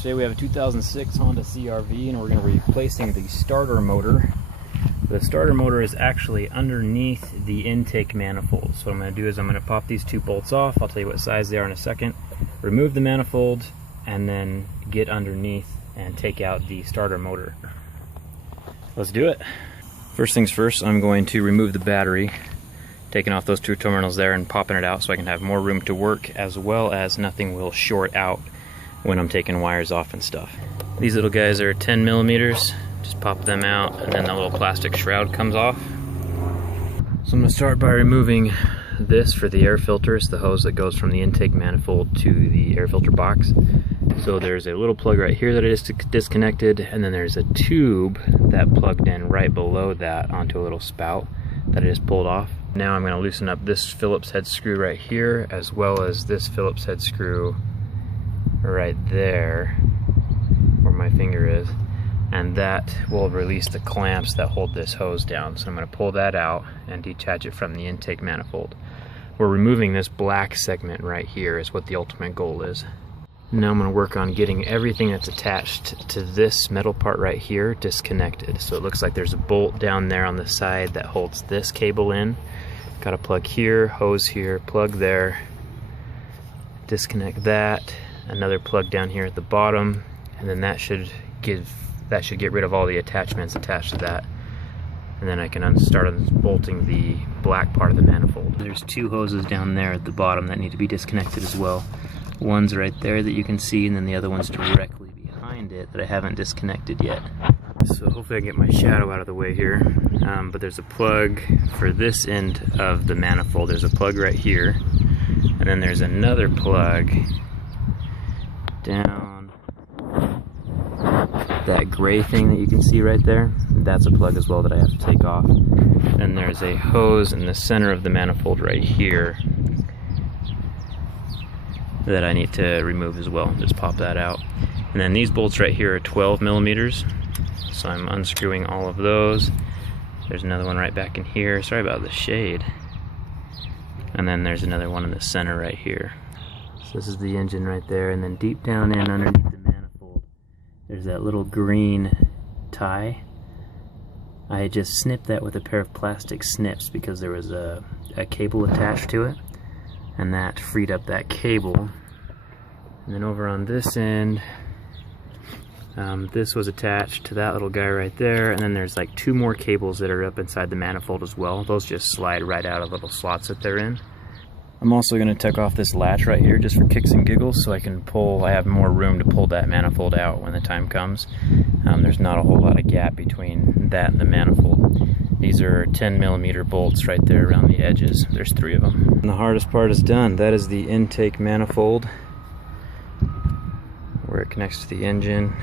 Today we have a 2006 Honda CR-V and we're going to be replacing the starter motor. The starter motor is actually underneath the intake manifold. So what I'm going to do is I'm going to pop these two bolts off. I'll tell you what size they are in a second. Remove the manifold and then get underneath and take out the starter motor. Let's do it. First things first, I'm going to remove the battery, taking off those two terminals there and popping it out so I can have more room to work, as well as nothing will short out when I'm taking wires off and stuff. These little guys are 10 millimeters. Just pop them out and then the little plastic shroud comes off. So I'm going to start by removing this for the air filter. It's the hose that goes from the intake manifold to the air filter box. So there's a little plug right here that I just disconnected, and then there's a tube that plugged in right below that onto a little spout that I just pulled off. Now I'm going to loosen up this Phillips head screw right here, as well as this Phillips head screw right there where my finger is, and that will release the clamps that hold this hose down. So I'm going to pull that out and detach it from the intake manifold. We're removing this black segment right here is what the ultimate goal is. Now I'm going to work on getting everything that's attached to this metal part right here disconnected. So it looks like there's a bolt down there on the side that holds this cable in. Got a plug here, hose here, plug there, disconnect that, another plug down here at the bottom, and then that should get rid of all the attachments attached to that. And then I can start unbolting the black part of the manifold. There's two hoses down there at the bottom that need to be disconnected as well. One's right there that you can see, and then the other one's directly behind it that I haven't disconnected yet. So hopefully I can get my shadow out of the way here. But there's a plug for this end of the manifold. There's a plug right here, and then there's another plug down that gray thing that you can see right there. That's a plug as well that I have to take off. Then there's a hose in the center of the manifold right here that I need to remove as well. Just pop that out. And then these bolts right here are 12 millimeters. So I'm unscrewing all of those. There's another one right back in here. Sorry about the shade. And then there's another one in the center right here. So this is the engine right there, and then deep down in underneath the manifold, there's that little green tie. I just snipped that with a pair of plastic snips because there was a cable attached to it, and that freed up that cable. And then over on this end, this was attached to that little guy right there, and then there's like two more cables that are up inside the manifold as well. Those just slide right out of little slots that they're in. I'm also going to take off this latch right here just for kicks and giggles so I can pull, I have more room to pull that manifold out when the time comes. There's not a whole lot of gap between that and the manifold. These are 10 millimeter bolts right there around the edges. There's 3 of them. And the hardest part is done. That is the intake manifold where it connects to the engine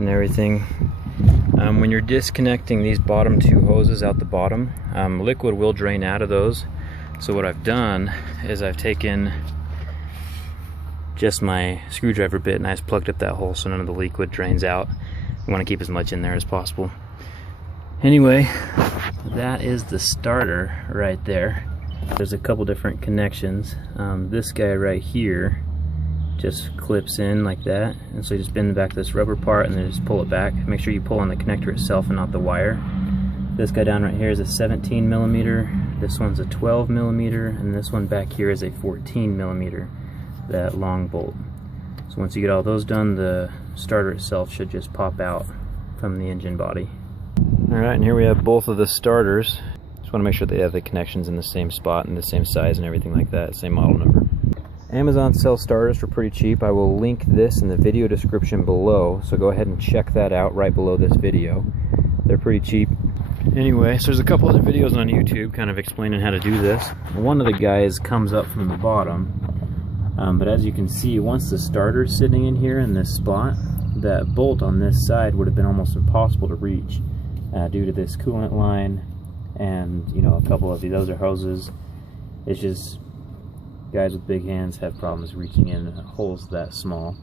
and everything. When you're disconnecting these bottom 2 hoses out the bottom, liquid will drain out of those. So what I've done is I've taken just my screwdriver bit and I just plugged up that hole so none of the liquid drains out. You want to keep as much in there as possible. Anyway, that is the starter right there. There's a couple different connections. This guy right here just clips in like that, and so you just bend back this rubber part and then just pull it back. Make sure you pull on the connector itself and not the wire. This guy down right here is a 17 millimeter, this one's a 12 millimeter, and this one back here is a 14 millimeter, that long bolt. So once you get all those done, the starter itself should just pop out from the engine body. Alright, and here we have both of the starters. Just want to make sure they have the connections in the same spot and the same size and everything like that, same model number. Amazon sells starters for pretty cheap. I will link this in the video description below, so go ahead and check that out right below this video. They're pretty cheap. Anyway, so there's a couple other videos on YouTube kind of explaining how to do this. One of the guys comes up from the bottom, but as you can see, once the starter's sitting in here in this spot, that bolt on this side would have been almost impossible to reach due to this coolant line and, you know, a couple of these other hoses. It's just guys with big hands have problems reaching in holes that small.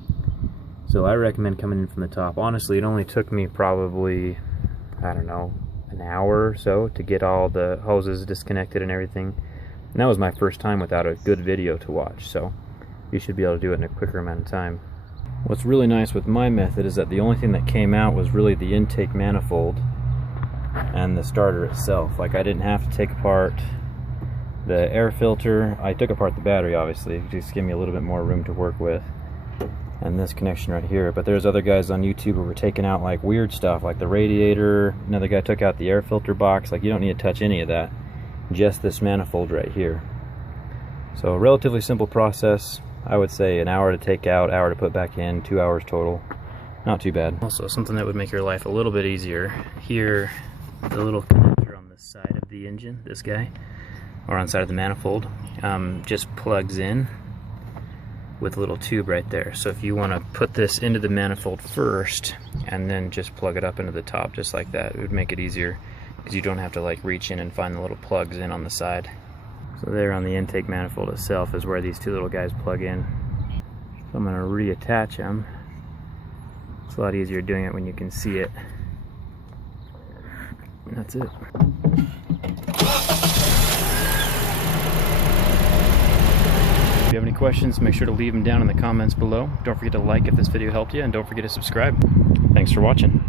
So I recommend coming in from the top. Honestly, it only took me probably, I don't know, an hour or so to get all the hoses disconnected and everything. And that was my first time without a good video to watch, so you should be able to do it in a quicker amount of time. What's really nice with my method is that the only thing that came out was really the intake manifold and the starter itself. Like, I didn't have to take apart the air filter. I took apart the battery, obviously, just to give me a little bit more room to work with, and this connection right here. But there's other guys on YouTube who were taking out like weird stuff, like the radiator. Another guy took out the air filter box. Like, you don't need to touch any of that, just this manifold right here. So a relatively simple process. I would say an hour to take out, hour to put back in, 2 hours total. Not too bad. Also, something that would make your life a little bit easier. Here, the little connector on the side of the engine, this guy, or on the side of the manifold, just plugs in with a little tube right there. So if you want to put this into the manifold first and then just plug it up into the top just like that, it would make it easier because you don't have to like reach in and find the little plugs in on the side. So there on the intake manifold itself is where these two little guys plug in. So I'm going to reattach them. It's a lot easier doing it when you can see it. And that's it. If you have any questions, make sure to leave them down in the comments below. Don't forget to like if this video helped you, and don't forget to subscribe. Thanks for watching.